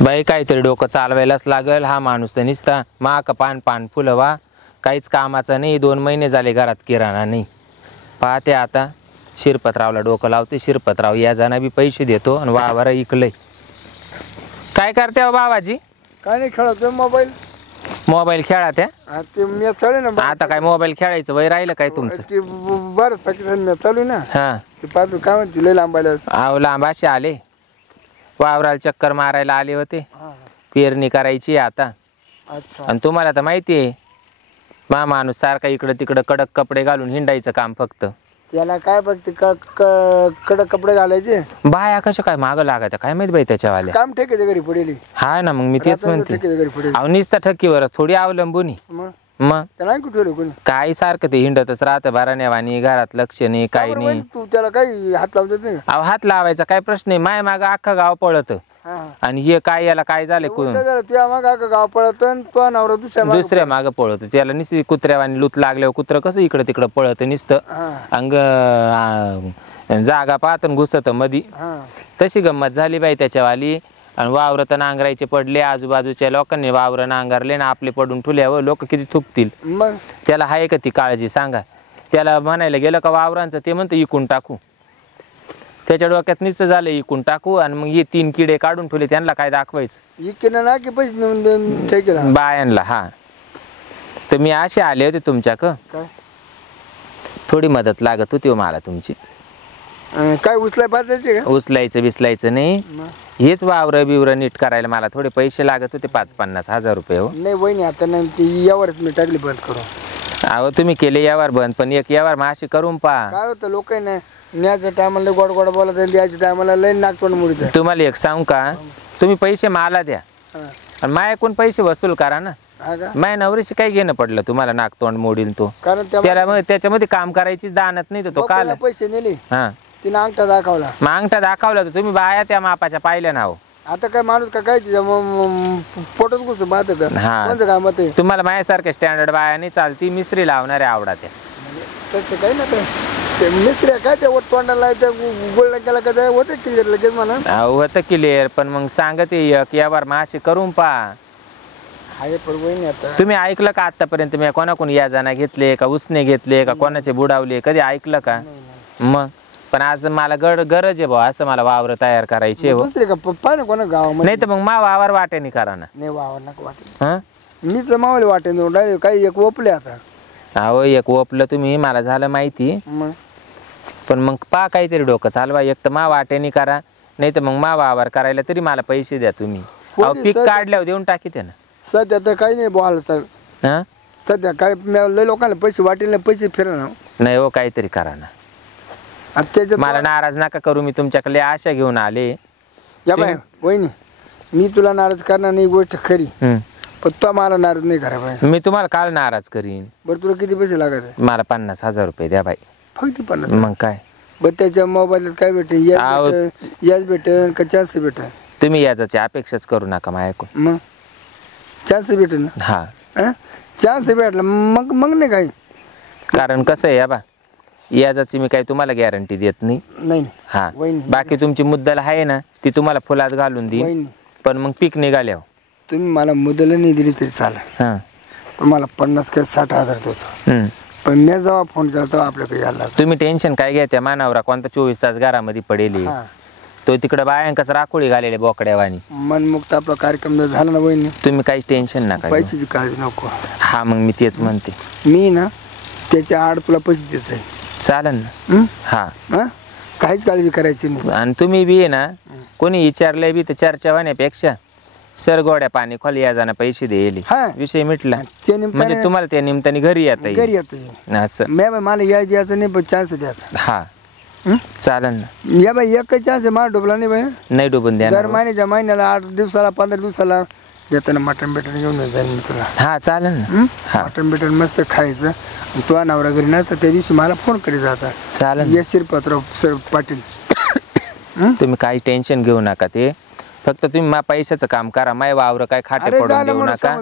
बाई काहीतरी डोकं चालवायलाच लागल. हा माणूस तर निसता माक पान फुलवा, काहीच कामाचा नाही. 2 महिने झाले घरात किराणा नाही. पाहते आता शिरपतरावला डोकं लावते. शिरपतराव या जणा बी पैसे देतो आणि वावर इकलंय. काय करते हो बाबाजी? काय नाही, खेळतो मोबाईल खेळा त्या. ते मी चालू ना. आता काय मोबाईल खेळायचं वय राहिलं काय तुमचं? ते बरं मी चालू ना. हा ते पाहतो काय म्हणते, लय लांबायला. अहो लांब असे आले, वावराला चक्कर मारायला आले होते. पेरणी करायची आता. अच्छा. आणि तुम्हाला तर माहिती आहे माणूस सारखा इकडं तिकडं कडक कपडे घालून हिंडायचं काम फक्त. त्याला काय बघते कडक कपडे घालायचे. बाया कशा काय मागं लागायचं काय माहित बाई त्याच्यावाल्या. काम ठेकेच्या घरी पडेल. हा ना, मग मी तेच म्हणते. घरी पडेल. अहो नुसतं ठक्कीवरच थोडी अवलंबून. मग त्याला कुठे कोणी काय सारखं ते हिंडतच राहतं बाराण्यावानी. घरात लक्ष नाही काही नाही. तू त्याला काही हात लावत नाही. अहो हात लावायचा काय प्रश्न आहे? माय माग अख्खा गाव पळत. आणि हे काय याला काय झालं? तुझ्या माग गाव पळत, तो नवरा दुसऱ्या माग पळत. त्याला नुसती कुत्र्यावानी लूत लागल्यावर कुत्र कसं इकडं तिकडं पळत नुसतं. अंग जागा पाहत घुसत मधी. तशी गंमत झाली बाई त्याच्यावाली. आणि वावर तर नांगरायचे पडले. आजूबाजूच्या लोकांनी वावर नांगरले ना आपले पडून ठुल्यावर लोक किती थुकतील. मग त्याला आहे का ती काळजी सांगा? त्याला म्हणायला गेलं का वावरांचं, ते म्हणतं इकून टाकू. त्याच्या डोक्यात नुसतं झालं इकून टाकू. आणि मग हे 3 किडे काढून ठेवले, त्यांना काय दाखवायचं? इकडे ना की पैसे बायांना. हा तर मी असे आले होते तुमच्याक. थोडी मदत लागत होती मला तुमची. काय उचलाय उचलायचं बिचलायचं नाही. हेच वावर बिवर नीट करायला मला थोडे पैसे लागत होते. 50-50 हजार रुपये. हो नाही वहिनी, आता नाही ती यावरच मी टाकली बंद करून. अहो तुम्ही केले यावर बंद, पण एक यावर माशी करून पहा. काय होतं लोक नाही न्याच्या टायमाला गोड गोड बोलत, द्यायच्या टायमाला लई नागतोंड मुडीत. तुम्हाला एक सांगू का? तुम्ही पैसे मला द्या आणि माझ्याकडून पैसे वसूल करा ना. माझ्या नवरीशी काही घेणं पडलं तुम्हाला नागतोंड मोडील तो? कारण त्याला त्याच्यामध्ये काम करायचीच दानत नाही. तो काल पैसे नेले. हा तिने अंगठा दाखवला. मग अंगठा दाखवला तर तुम्ही बाया त्या मापाच्या पाहिल्या ना. हो आता काय माणूस का काय पोटच घुसतो बात का? कोणचं काय मत आहे? तुम्हाला माझ्यासारख्या स्टँडर्ड बाया नाही चालती. मिस्त्री लावणाऱ्या आवडा त्या. तसं काही ना ते मिस्त्री काय ते तोंडाला गोळला केला का होते क्लिअर लगेच म्हणा. होतं क्लिअर, पण मग सांगते एक यावर माशी करून पहा. तुम्ही ऐकलं का आतापर्यंत मी कोणाकोणी या जाना घेतले का? उसने घेतले का? कोणाचे बुडावले? कधी ऐकलं का? मग पण आज मला गरज आहे भाऊ असं मला वावर तयार करायचे. हो कोणा गावामध्ये नाही तर मग मा वावर वाटेनी करा ना. नाही वावर नका वाटे. मीच मावले वाटे काही एक ओपले आता. अहो एक ओपलं तुम्ही मला झालं माहिती. पण मग पा काहीतरी डोकं चालवा. एक तर मा वाटेनी करा, नाही तर मग मा वावर करायला तरी मला पैसे द्या तुम्ही. अहो पीक काढल्यावर देऊन टाकी ते ना. सध्या तर काही नाही बोला तर. सध्या काय लय लोकांना पैसे वाटेल पैसे फिरा ना. नाही हो काहीतरी करा ना. मला नाराज नका करू. मी तुमच्याकडे आशा घेऊन आले. या बाय वहिनी, मी तुला नाराज करणार नाही गोष्ट खरी. पण तो मला नाराज नाही करा बाय. मी तुम्हाला काल नाराज करीन. बरं तुला किती पैसे लागत? मला 50,000 रुपये द्या बाई. फक्त 50? मग काय? बरं त्याच्या मोबाईलात काय भेटेल? याच भेटेल का चान्स भेटेल? तुम्ही याची अपेक्षाच करू नका माझ्याकडून. मग चान्स भेटेल ना. हा चान्स भेटला मग नाही काही. कारण कसं आहे या बा, याची मी काही तुम्हाला गॅरंटी देत नाही. हा बाकी तुमची मुद्दल आहे ना ती तुम्हाला फुलात घालून देईन. पण मग पीक निघाल्यावर तुम्ही मला मुद्दल नाही दिली तरी चालेल. पण मला 50 का 60,000 देतो. पण मी जेव्हा फोन केला तेव्हा आपल्याकडे यायला. तुम्ही टेन्शन काय घ्या? त्या मानावरा कोणता 24 तास घरामध्ये पडेल. तो तिकडे बायांकच राखोळी घालेले बोकड्यावानी. मनमुक्त आपला कार्यक्रम झाला ना वहिनी. तुम्ही काहीच टेन्शन नका. पैशाची काळजी नको. हा मग मी तेच म्हणते. मी ना त्याच्या आड तुला पैसे द्यायचे आहे. चालेल ना. हा काहीच काळजी करायची नाही. आणि तुम्ही बी आहे ना कोणी विचारलंय बी तर चर्चा होण्यापेक्षा सर गोड्या पाणी खोली या जाणं पैसे देईल. विषय मिटला. म्हणजे तुम्हाला त्या निमित्ताने घरी येत असं. मला या द्यायचं नाही पण चान्स द्यायचा. हा चालेल ना. या बाई एक चान्स आहे. मला डुबला नाही बाई. नाही डुबून द्या. दर महिन्याच्या महिन्याला 8 दिवसाला 15 दिवसाला येताना मटण बिटन घेऊन जाईल मी तुला. हा चालेल ना. मटण बिटन मस्त खायचं. तुझा नवरा घरी ना तर त्या दिवशी मला फोन करीत जाता. चालेल. ये शिरपतराव सर पाटील. तुम्ही काही टेन्शन घेऊ नका. ते फक्त तुम्ही पैशाचं काम करा. माय वावर काय खाटे पडून देऊ नका.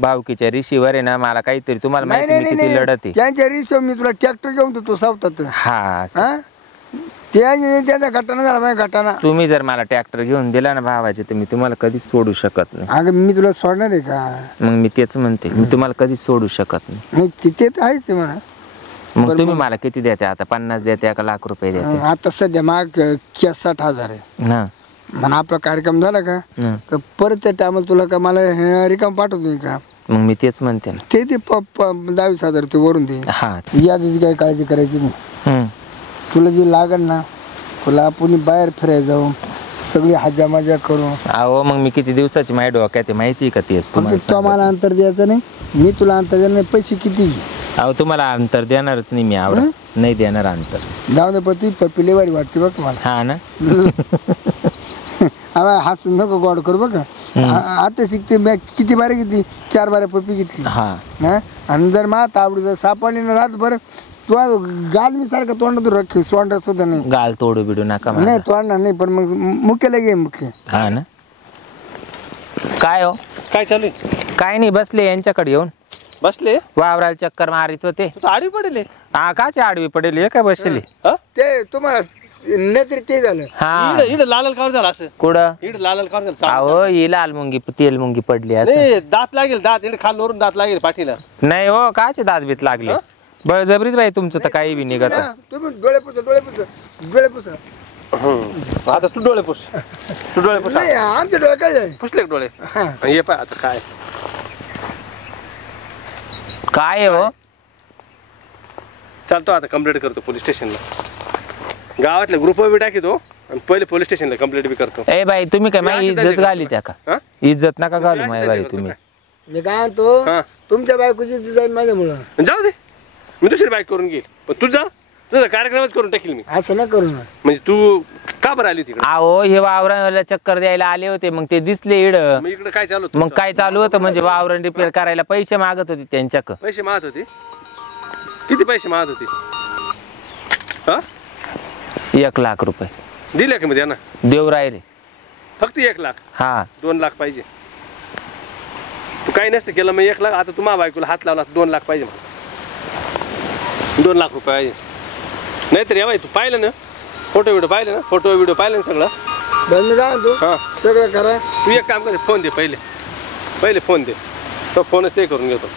भावकीच्या रिशीवर आहे ना मला काहीतरी तुम्हाला माहिती किती लढत आहे. त्यांच्या रिशीवर मी तुला ट्रॅक्टर घेऊन देतो सावतात. हा त्याचा घटना झाला माझ्या घटना. तुम्ही जर मला ट्रॅक्टर घेऊन दिला ना भावाचे तर मी तुम्हाला कधीच सोडू शकत नाही. अगं मी तुला सोडणार आहे का? मग मी तेच म्हणते, मी तुम्हाला कधीच सोडू शकत नाही. नाही तिथे तर आहेच म्हणा. मग तुम्ही मला किती देते आता? 50 देते का लाख रुपये देते? आता सध्या माग 60,000 आहे हा म्हणा. आपला कार्यक्रम झाला का हा. तर परत त्या टायमाला तुला का मला रिकाम पाठवतो का? मग मी तेच म्हणते ना. ते 22,000 ते वरून दे. हा यादीची काही काळजी करायची नाही. हम्म. तुला जे लागल ना तुला आपण बाहेर फिरायला जाऊ, सगळी हजा मजा करू. अहो मग मी किती दिवसाची माझ्या डोक्यात आहे माहिती आहे का? तेच तुम्हाला तो मला अंतर द्यायचं नाही, मी तुला अंतर देणार नाही. पैसे किती घे. अहो तुम्हाला अंतर देणारच नाही मी. आवडा नाही देणार अंतर. जाऊ दे पण ती पप्पी वारी वाटते बघ मला. हा ना. हस नको गोड करू बघ. आता शिकते मी किती बारे किती 4 बारे पप्पी घेतली. हा आणि जर मात आवडीचं सापडली ना रात बरं तू गाल मी सारखं तोंडात रख सोंडा सुद्धा नाही. गाल तोडू बिडू नका मला. नाही तोंडणार नाही पण मग मुख्यला घे मुख्य. हा ना. काय हो? काय चालू आहे? काय नाही, बसले यांच्याकडे येऊन. बसले वावराला चक्कर मारित होते. आडी पडेल हा काची आडवी पडेल हे काय बसली? ते तुम्हाला नेत्री ते झालं. हा इड लाल कावर झाला असं. कुठं? इड लाल कावर झालं. अहो ही लाल मुंगी तेल मुंगी पडली असं. नाही दात लागेल, दात इकडे खालवरून दात लागेल पाठीला. नाही हो काचे दात बीत लागले. बळजबरीच बाई तुमचं तर काही बी निघत. तुम्ही डोळे पुसा. आता तू डोळे पुस. तू डोळे पुस. नाही आमचे डोळे काय झाले? पुसले का डोळे? ये पाय आता काय काय हो? चालतो आता कंप्लेंट करतो पोलीस स्टेशनला. गावातल्या ग्रुपवर बी टाकीतो आणि पहिले पोलीस स्टेशनला कंप्लेंट बी करतो. ए बाई तुम्ही काय माझी इज्जत घाली त्या का? हा? इज्जत नका घालू माझ्या बाई तुम्ही. मी काय म्हणतो हा. तुमच्या बायकोची जाईल माझ्यामुळं. जाऊ दे, मी दुसरी बाईक करून घेईल. पण तू जा, तुझा कार्यक्रमच करून टाकील मी. असं ना करू ना. म्हणजे तू का बरं आली तिकडे? अहो हे वावराला चक्कर द्यायला आले होते मग ते दिसले इड. मग इकडे काय चालू होतं? मग काय चालू होतं म्हणजे वावरण रिपेअर करायला पैसे मागत होते त्यांच्याक. पैसे मागत होते? किती पैसे मागत होते? हा 1 लाख रुपये दिले का मध्ये ना? देव राहिले फक्त 1 लाख? हा 2 लाख पाहिजे. तू काही नसतं केलं मग 1 लाख. आता तू माझ्या बायकोला हात लावला 2 लाख पाहिजे मला. 2 लाख रुपये पाहिजे. नाहीतर या बाई तू पाहिलं ना फोटो व्हिडिओ पाहिले ना? फोटो व्हिडिओ पाहिले ना सगळं? बरं मी काय म्हणतो हां सगळं करा. तू एक काम कर, फोन दे पहिले फोन दे. तो फोनच ते करून घेतो.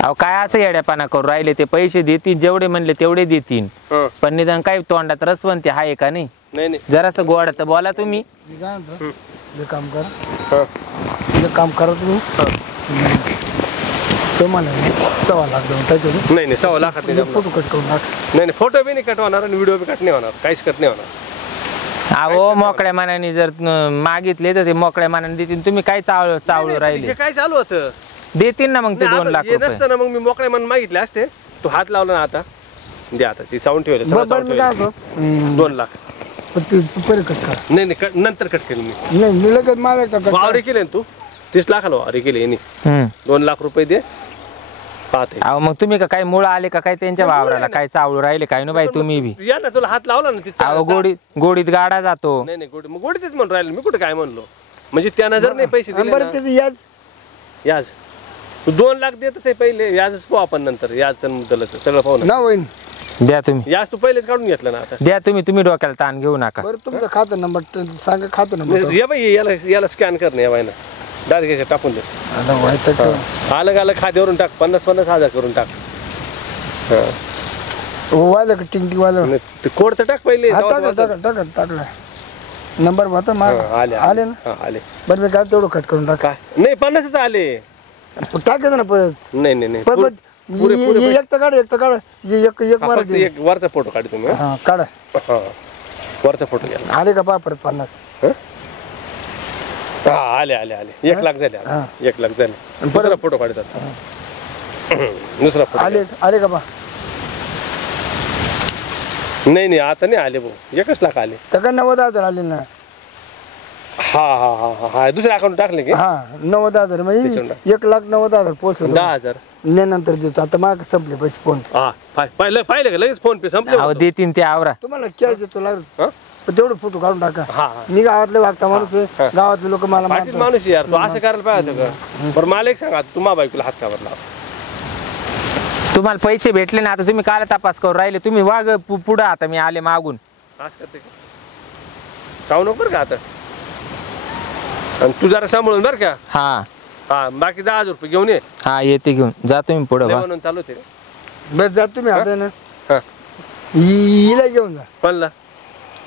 अहो काय असं येड्यापाना करू राहिले? ते पैसे देतील जेवढे म्हणले तेवढे देतील. हां पण निदान काही तोंडात रसवंती आहे का नाही? नाही जरासं गोड तर बोला तुम्ही. मी काय म्हणतो हे काम करा. हां हे काम करा तुम्ही. तुम्हाला 1.25 लाख देऊन टाकू. नाही 1.25 लाखात नाही जमणार. फोटो कट करून टाक. नाही फोटो बी नाही कट होणार आणि व्हिडिओ बी कट नाही होणार. काहीच कट नाही होणार. अहो मोकळ्या मनाने जर मागितले तर ते मोकळ्या मनाने देतील. तुम्ही काय चावळू राहिले? हे काय चालू होतं? देतील ना मग ते 2 लाख हे रुपये. नसतं ना मग मी मोकळे मन मागितले असते. तू हात लावला ना आता दे. आता ती चावून ठेवले बरं मी काय म्हणतो 2 लाख. पण ते पहिले कट करा. नाही नंतर कट केलं मी. नाही मी लगेच माझ्या कट वावरे केले ना तू 30 लाखाला वावरे केले यांनी. 2 लाख रुपये दे पाहते. अहो मग तुम्ही का काय मुळ आले का काय त्यांच्या वावराला? काय चावळू राहिले काय ना बाई तुम्ही बी? या ना तुला हात लावला ना तिचा. अहो गोडीत गाडा जातो. नाही गोडी मग गोडी तेच म्हणून राहिलो मी. कुठे काय म्हणलो? म्हणजे त्यानं जर नाही पैसे दिले बरं ना, त्याचं याच याज तू 2 लाख देतच आहे पहिले. याजच पाहू आपण नंतर. याज मुद्दलच सगळं पाहू ना. ना होईन. द्या तुम्ही. याज तू पहिलेच काढून घेतलं ना आता. द्या तुम्ही डोक्याला ताण घेऊ नका. बरं तुमचा खातं नंबर सांगा. खातं नंबर या बाई याला स्कॅन कर ना या बाईनं. डायरेक्ट टाकून दे. अलग अलग खात्यावरून टाक. 50-50 हजार करून टाक. वाजलं का टिंग टिंग वाजलं. ते कोड तर टाक पहिले. टाकला नंबर होता आले आले ना. हा, आले. बरं मी काय तेवढं कट करून टाका. काय नाही 50च आले. टाकायचं ना परत. नाही परत एक तर काढ एक हा, मारा फक्त एक वरचा फोटो काढ तुम्ही. हा काढा. हा वरचा फोटो घ्या. आले का पहा परत 50. हा आले 1 लाख झाले. हा. 1 लाख झाले. दुसरा फोटो काढतात. दुसरा फोटो आले का पहा. नाही आता नाही आले भाऊ. 1 लाख आले. तर 90,000 आले ना. हा दुसऱ्या अकाउंट टाकले की. हा 90,000 म्हणजे 1,90,000 पोहोचले. 10,000 नाही नंतर देतो. आता माग संपले पैसे फोन. हा पाहिलं का लगेच फोन पे संपले. अहो देतीन ते आवरा. तुम्हाला कॅश देतो लागत. हा? पण तेवढे फोटो काढून टाका. हा मी गावातले वागता माणूस आहे. गावातले लोक मला पाटील मानतात. माणूस यार तू असं करायला पाहिजे होतं का? बरं मला एक सांगा तू मा बायकोला हात कावर लाव. तुम्हाला पैसे भेटले ना आता तुम्ही काय तपास करू राहिले? तुम्ही वाग पुढं आता मी आले मागून. असं करते का चावू नको बरं का आता आणि तू जरा सांभाळून बरं का हा हा बाकी 10,000 रुपये घेऊन ये हा येते घेऊन जातो मी पुढं लय बा म्हणून चालू होते बस जा तुम्ही आता ना हा हिला घेऊन जा म्हणला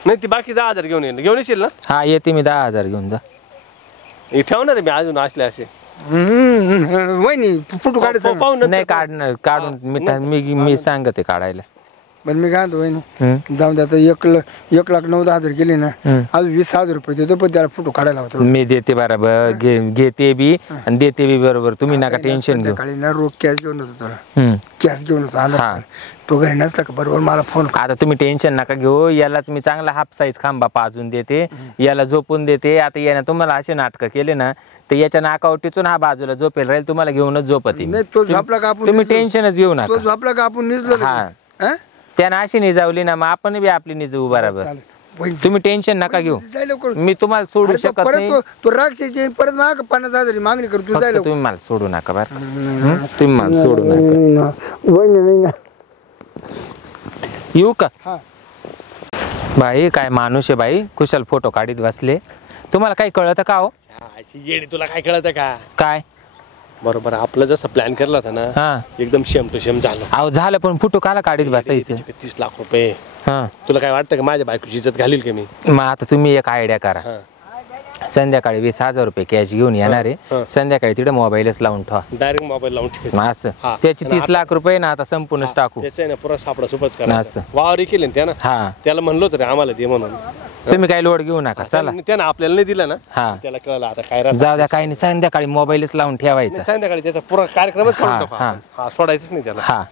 नाही ती बाकी 10,000 घेऊन ये घेऊन येशील ना हा येते मी 10,000 घेऊन जा हे ठेवणार आहे मी अजून असले असे वहिनी फोटो काढायचं पाहून नंतर नाही काढणार काढून मी सांगते काढायला पण मी काय म्हणतो वहिनी हम्म. जाऊन दे आता 1,09,10,000 गेले ना अजून 20,000 रुपये देतो पण त्याला फोटो काढायला होतो मी देते बरोबर घेते बी आणि देते बी बरोबर तुम्ही नका टेन्शन घेऊ संध्याकाळी ना रोख कॅश घेऊन होतो तुला हम्म. कॅश घेऊन होतो आला हा. तो घरी नसला का बरोबर मला फोन आता तुम्ही टेन्शन नका घेऊ यालाच मी चांगला हाफ साईज खांबा पाजून देते याला झोपून देते आता याने तुम्हाला असे नाटकं केले ना तर याच्या नाकावर टिचून हा बाजूला झोपेल राहील तुम्हाला घेऊनच झोपते नाही तो झोपला का आपण तुम्ही निजलो? टेन्शनच घेऊ तो नका झोपला का आपण निजलो हा. लगेच. त्यानं अशी निजावली ना मग आपण बी आपली निजवू बरोबर चालेल. वहिनी, तुम्ही टेन्शन नका घेऊ जाय लवकर. मी तुम्हाला सोडू अरे तो शकत परत नाही तो राक्षसी परत माग 50,000 मागणी कर तू फक्त जाय लवकर. तुम्ही मला सोडू नका बरं तुम्ही मला सोडू नका वहिनी नाही ना येऊ का हा बाई काय माणूस आहे बाई कुशल फोटो काढीत बसले तुम्हाला काही कळतं का हो येडी तुला काय कळतं का काय बरोबर आपलं जसं प्लॅन केला होता ना हा एकदम शेम टू शेम झालं अहो झालं पण फोटो काला काढीत बसायचं 30 लाख रुपये हा तुला काय वाटतं का माझ्या बायकोची इज्जत घालील का मी मग आता तुम्ही एक आयडिया करा हा संध्याकाळी 20,000 रुपये कॅश घेऊन येणार हा. आहे संध्याकाळी तिथे मोबाईलच लावून ठेवा डायरेक्ट मोबाईल लावून ठेवायचं मग असं हा. त्याची आणि 30 लाख रुपये ना आता संपूर्णच टाकू त्याचं आहे ना पुरा सापडा सुपच असं. करायचं वावरी केले ना त्यानं हा त्याला म्हणलो होतं रे आम्हाला दे म्हणून तुम्ही काही लोड घेऊ नका चला त्यानं आपल्याला नाही दिला ना हा त्याला कळलं आता काय राहतं. जाऊ द्या काही नाही संध्याकाळी मोबाईलच लावून ठेवायचा संध्याकाळी त्याचा पुरा कार्यक्रमच हा, करून टाकू हा. आपण. हा सोडायचंच नाही त्याला हा